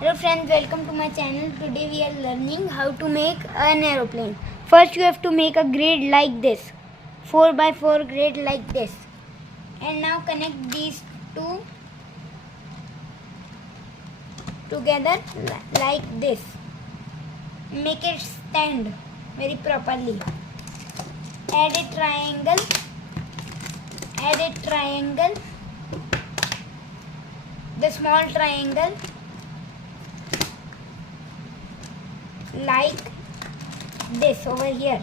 Hello friends, welcome to my channel. Today we are learning how to make an aeroplane. First you have to make a grid like this, 4x4 grid like this, and now connect these two together like this. Make it stand very properly. Add a triangle, the small triangle like this over here.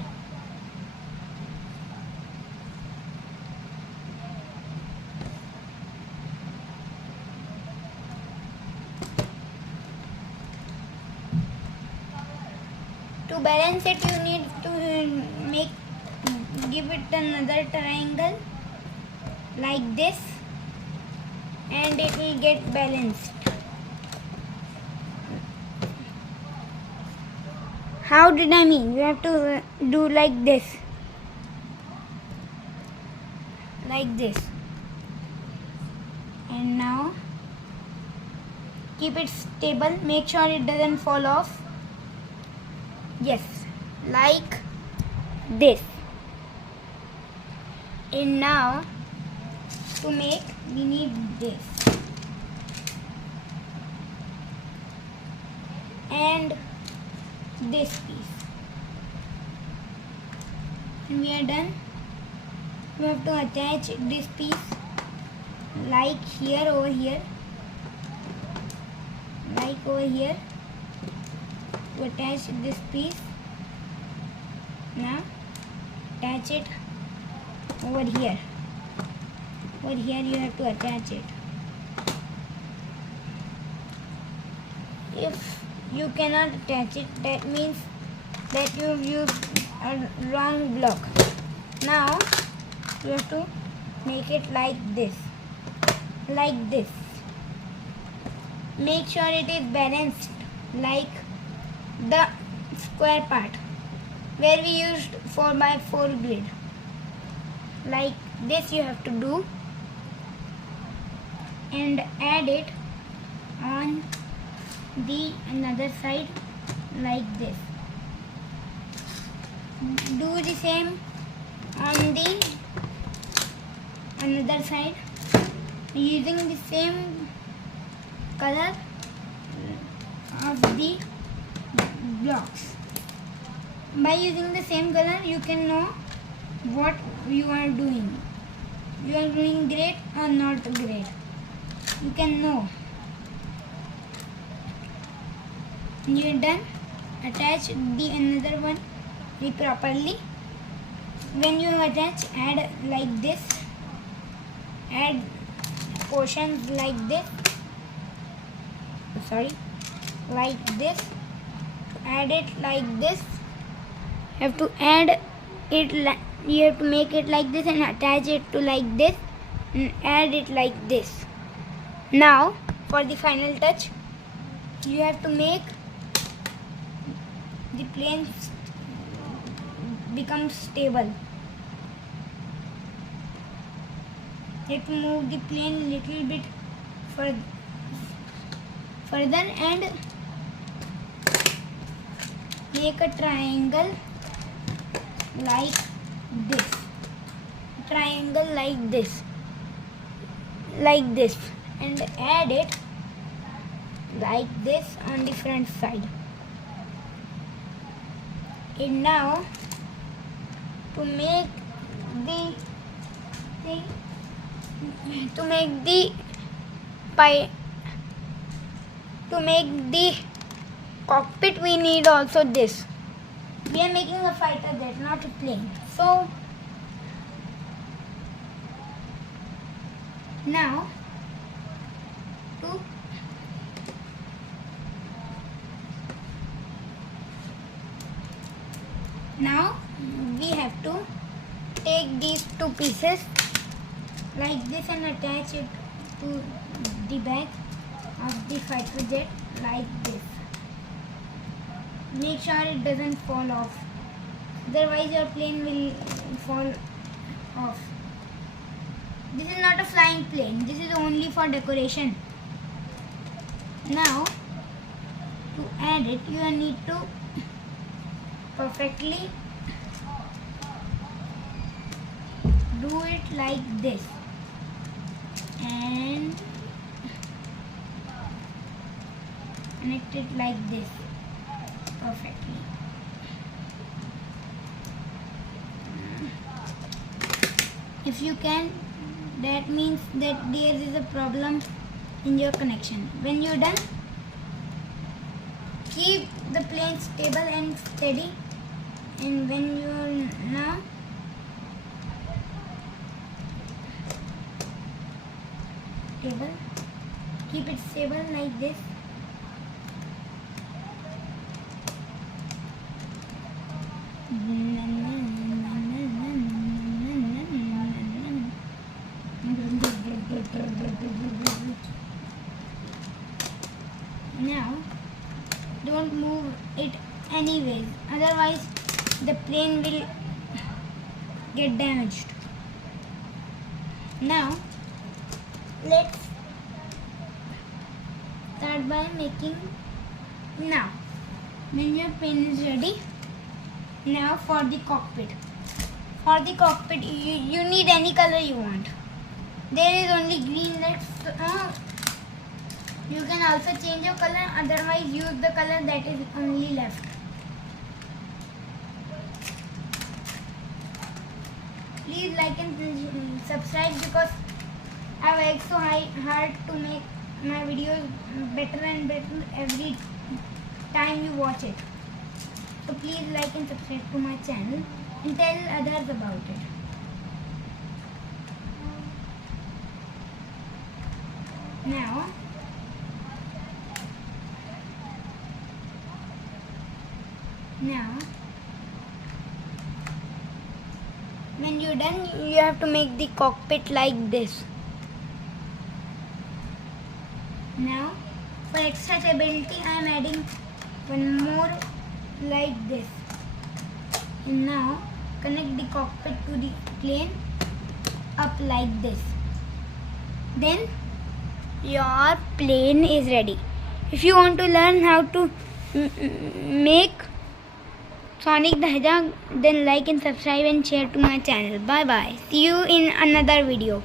To balance it, you need to give it another triangle like this, and it will get balanced. How did I mean? You have to do like this. Like this. And now keep it stable. Make sure it doesn't fall off. Yes, like this. And now to make, we need this. And this piece. And we are done. We have to attach this piece like here, over here, like over here, to attach this piece. Now attach it over here. Over here you have to attach it. If you cannot attach it, that means that you used a wrong block. Now you have to make it like this, like this. Make sure it is balanced like the square part where we used 4x4 grid. Like this you have to do, and add it on the another side like this. Do the same on the another side using the same color of the blocks. By using the same color, you can know what you are doing. You are doing great or not great. You can know. You are done. Attach the another one properly. When you attach, add like this. Add portions like this. Sorry, like this. Add it like this. You have to add it. You have to make it like this and attach it to like this, and add it like this. Now, for the final touch, you have to make the plane become stable. You have to move the plane a little bit further and make a triangle like this. Triangle like this. Like this. And add it like this on the front side. And now to make the cockpit, we need also this. We are making a fighter jet, not a plane. So now we have to take these two pieces like this and attach it to the back of the fighter jet like this. Make sure it doesn't fall off, otherwise your plane will fall off. This is not a flying plane. This is only for decoration. Now to add it, you need to perfectly do it like this and connect it like this perfectly. If you can, that means that there is a problem in your connection. When you're done, keep the plane stable and steady, and when you're now stable, keep it stable like this. Now don't move it anyways, otherwise the plane will get damaged. Now let's start by making. Now when your plane is ready, now for the cockpit. For the cockpit you need any color you want. There is only green left. You can also change your color, otherwise use the color that is only left. Please like and subscribe, because I work so hard to make my videos better and better every time you watch it. So please like and subscribe to my channel and tell others about it. Now when you're done, you have to make the cockpit like this. Now for extra stability, I am adding one more like this. And now connect the cockpit to the plane up like this. Then your plane is ready. If you want to learn how to make Sonic the Hedgehog, then like and subscribe and share to my channel. Bye bye. See you in another video.